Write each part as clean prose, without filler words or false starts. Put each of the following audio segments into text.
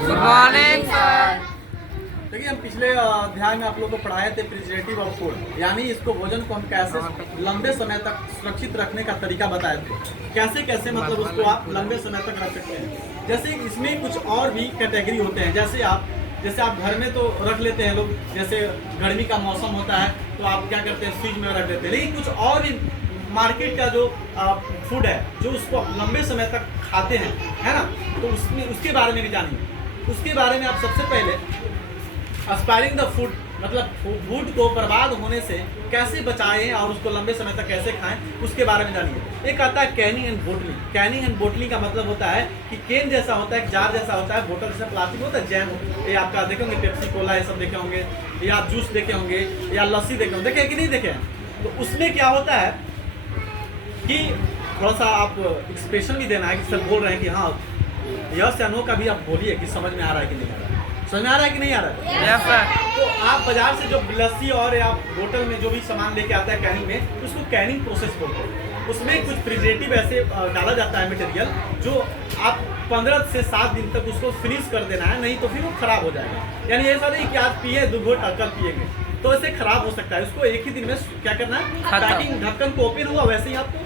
Good morning sir. देखिए हम पिछले अध्याय में आप लोगों को पढ़ाए थे प्रिजर्वेटिव ऑफ फूड, यानी इसको भोजन को हम कैसे लंबे समय तक सुरक्षित रखने का तरीका बताए थे। कैसे कैसे मतलब उसको आप लंबे समय तक रख सकते हैं। जैसे इसमें कुछ और भी कैटेगरी होते हैं। जैसे आप घर में तो रख लेते हैं लोग, जैसे गर्मी का मौसम होता है तो आप क्या करते हैं, फ्रिज में रख देते हैं। लेकिन कुछ और भी मार्केट का जो फूड है जो उसको आप लंबे समय तक खाते हैं, है ना, तो उसके बारे में भी जानिए। उसके बारे में आप सबसे पहले एक्सपायरिंग द फूड, मतलब फूड को बर्बाद होने से कैसे बचाएं और उसको लंबे समय तक कैसे खाएं, उसके बारे में जानिए। एक आता है Canning and bottling. Canning and bottling का मतलब होता है कि केन जैसा होता है, जार जैसा होता है, बोतल जैसा प्लास्टिक होता है, जैम, ये आपका देखे होंगे, पेप्सी कोला ये सब देखे होंगे, या आप जूस देखे होंगे, या लस्सी देखे होंगे, देखे कि नहीं देखे। तो उसमें क्या होता है कि थोड़ा सा आप एक्सप्रेशन भी देना है कि सर बोल रहे हैं कि हाँ, यस या नो का भी आप बोलिए कि समझ में आ रहा है कि नहीं आ रहा है। समझ में आ रहा है कि नहीं आ रहा है? Yes sir. तो आप बाजार से जो लस्सी और या बोतल में जो भी सामान लेके आता है कैनिंग में, तो उसको कैनिंग प्रोसेस बोलते हैं। उसमें कुछ प्रिजर्वेटिव ऐसे डाला जाता है मटेरियल जो आप 15 से 7 दिन तक उसको फिनिश कर देना है, नहीं तो फिर वो खराब हो जाएगा। यानी ऐसा नहीं कि आज पिए 2 घोट कल पिएंगे, तो ऐसे खराब हो सकता है। उसको एक ही दिन में क्या करना है, पैकिंग, ढक्कन को ओपन हुआ वैसे ही आपको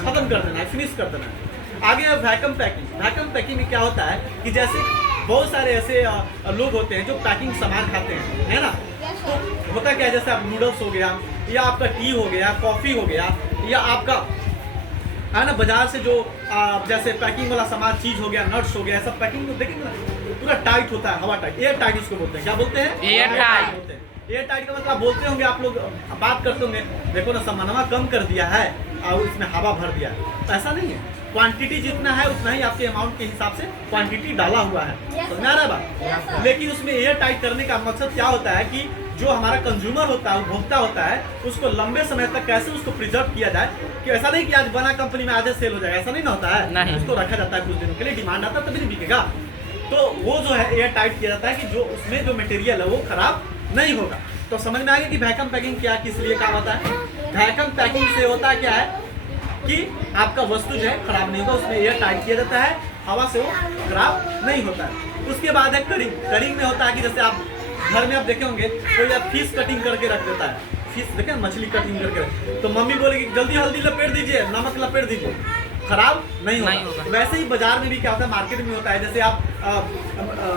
खत्म कर देना है, फिनिश कर देना है। आगे है वैक्यूम पैकिंग। वैक्यूम पैकिंग में क्या होता है कि जैसे बहुत सारे ऐसे लोग होते हैं जो पैकिंग सामान खाते हैं, है ना। तो होता क्या है, जैसे आप नूडल्स हो गया, या आपका टी हो गया, कॉफ़ी हो गया, या आपका है ना बाजार से जो जैसे पैकिंग वाला सामान चीज़ हो गया, नट्स हो गया, सब पैकिंग को देखेंगे ना पूरा टाइट होता है, हवा टाइट, एयर टाइट उसको बोलते हैं। क्या बोलते हैं? एयर टाइट होते हैं। एयर टाइट का मतलब बोलते होंगे आप लोग, बात करते होंगे, देखो ना सामानमा कम कर दिया है और इसमें हवा भर दिया है। तो ऐसा नहीं है, क्वांटिटी जितना है उतना ही आपके अमाउंट के हिसाब से क्वांटिटी डाला हुआ है। समझ आ रहा है बात? लेकिन उसमें एयर टाइट करने का मकसद क्या होता है कि जो हमारा कंज्यूमर होता है, उपभोक्ता होता है, उसको लंबे समय तक कैसे उसको प्रिजर्व किया जाए। कि ऐसा नहीं कि आज बना कंपनी में आज सेल हो जाएगा, ऐसा नहीं ना होता है। नहीं। उसको रखा जाता है कुछ दिनों के लिए, डिमांड आता है तभी नहीं बिकेगा। तो वो जो है एयर टाइट किया जाता है कि जो उसमें जो मटेरियल है वो खराब नहीं होगा। तो समझ में आ गया कि वैक्यूम पैकिंग क्या किस लिए काम होता है। वैक्यूम पैकिंग से होता क्या है कि आपका वस्तु जो है खराब नहीं होगा, उसमें एयर टाइट किया जाता है, हवा से वो खराब नहीं होता है। उसके बाद है कटिंग। कटिंग में होता है कि जैसे आप घर में आप देखे होंगे कोई आप फिश कटिंग करके रख देता है, फिश देखें मछली कटिंग करके, तो मम्मी बोलेगी जल्दी हल्दी लपेट दीजिए, नमक लपेट दीजिए, खराब नहीं होगा। वैसे ही बाजार में भी क्या होता है, मार्केट में होता है, जैसे आप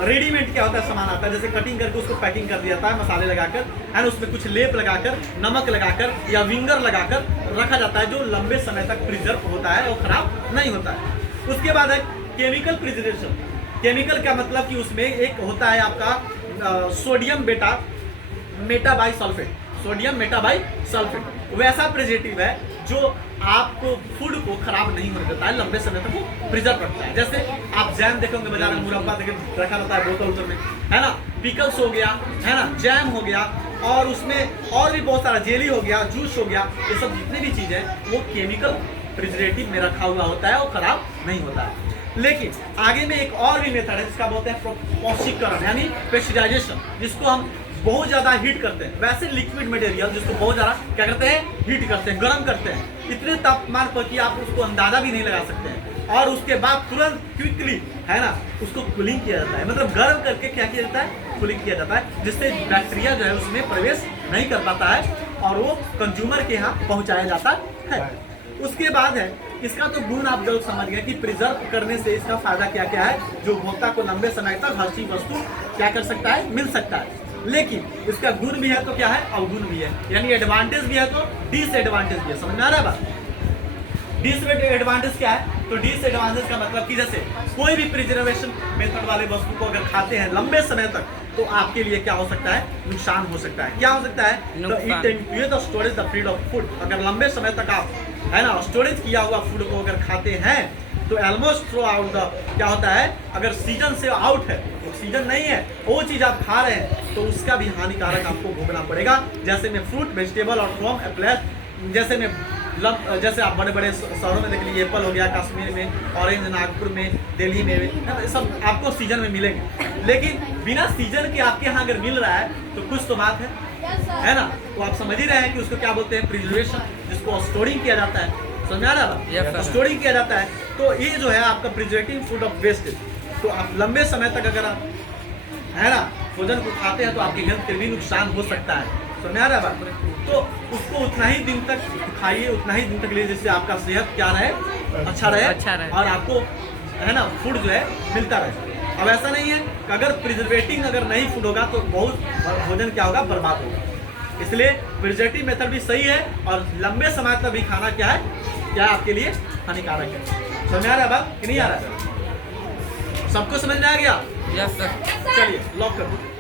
रेडीमेड क्या होता है सामान आता है, जैसे कटिंग करके उसको पैकिंग कर दिया जाता है मसाले लगाकर, है ना, उसमें कुछ लेप लगाकर, नमक लगाकर या विंगर लगाकर रखा जाता है, जो लंबे समय तक प्रिजर्व होता है और खराब नहीं होता है। उसके बाद है केमिकल प्रिजर्वेशन। केमिकल का मतलब कि उसमें एक होता है आपका सोडियम मेटाबाइसल्फेट, सोडियम मेटाबाइसल्फेट वैसा प्रिजर्वेटिव है जो आपको फूड को खराब नहीं होने देता है, लंबे समय तक वो प्रिजर्व रखता है। जैसे आप जैम देखेंगे बाजार में, मुरब्बा देखे रखा रहता है बोतल उतर में, है ना, पिकल्स हो गया, है ना, जैम हो गया, और उसमें और भी बहुत सारा जेली हो गया, जूस हो गया, ये सब जितने भी चीज़ें हैं वो केमिकल प्रिजर्वेटिव में रखा हुआ होता है, वो खराब नहीं होता है। लेकिन आगे में एक और भी मेथड है जिसका बोलते हैं पौष्टिकरण, यानी पेस्चराइजेशन, जिसको हम बहुत ज़्यादा हीट करते हैं। वैसे लिक्विड मटेरियल जिसको बहुत ज़्यादा क्या करते हैं, हीट करते हैं, गर्म करते हैं, इतने तापमान पर कि आप उसको अंदाजा भी नहीं लगा सकते हैं, और उसके बाद तुरंत क्विकली, है ना, उसको कूलिंग किया जाता है। मतलब गर्म करके क्या किया जाता है, कूलिंग किया जाता है, जिससे बैक्टीरिया जो है उसमें प्रवेश नहीं कर पाता है और वो कंज्यूमर के यहाँ पहुँचाया जाता है। उसके बाद है इसका तो गुण आप जरूर समझ गए कि प्रिजर्व करने से इसका फायदा क्या क्या है, जो उपभोक्ता को लंबे समय तक हर चीज वस्तु क्या कर सकता है, मिल सकता है। लेकिन इसका गुण भी है तो क्या है, अवगुण भी है, यानी एडवांटेज भी है तो डिसएडवांटेज भी है। समझ में आ रहा है बात? डिसएडवांटेज क्या है, तो डिसएडवांटेज का मतलब कि जैसे कोई भी प्रिजर्वेशन मेथड वाले वस्तु को अगर खाते हैं लंबे समय तक, तो आपके लिए क्या हो सकता है, नुकसान हो सकता है। क्या हो सकता है, तो it increase the storage the feed of food. अगर लंबे समय तक आप, है ना, स्टोरेज किया हुआ फूड को अगर खाते हैं तो ऑलमोस्ट थ्रो आउट द, क्या होता है, अगर सीजन से आउट है, सीजन नहीं है, वो चीज़ आप खा रहे हैं तो उसका भी हानिकारक आपको भोगना पड़ेगा। जैसे में फ्रूट, वेजिटेबल और फ्रॉम एप्पल, जैसे में जैसे आप बड़े बड़े शहरों में देख लीजिए, एप्पल हो गया कश्मीर में, ऑरेंज नागपुर में, दिल्ली में, ये सब आपको सीजन में मिलेंगे। लेकिन बिना सीजन के आपके यहाँ अगर मिल रहा है तो कुछ तो बात है ना। तो आप समझ ही रहे हैं कि उसको क्या बोलते हैं, प्रिजर्वेशन, जिसको स्टोरिंग किया जाता है। समझ आ रहा है? स्टोरिंग किया जाता है। तो ये जो है आपका प्रिजर्वेटिव फूड ऑफ वेस्टेज, तो आप लंबे समय तक अगर आप है ना भोजन को खाते हैं तो आपकी हेल्थ के भी नुकसान हो सकता है। समझ में आ रहा है बात? तो उसको उतना ही दिन तक खाइए, उतना ही दिन तक लीजिए जिससे आपका सेहत क्या रहे, अच्छा रहे और आपको है ना फूड जो है मिलता रहे। अब ऐसा नहीं है कि अगर प्रिजर्वेटिंग अगर नहीं फूड होगा तो बहुत भोजन क्या होगा, बर्बाद होगा। इसलिए प्रिजर्वेटिव मेथड भी सही है और लंबे समय तक भी खाना क्या है, क्या आपके लिए हानिकारक है। समझ में आ रहा है बात कि नहीं आ रहा है? सबको समझ में आ गया? Yes sir. चलिए लॉक कर दो।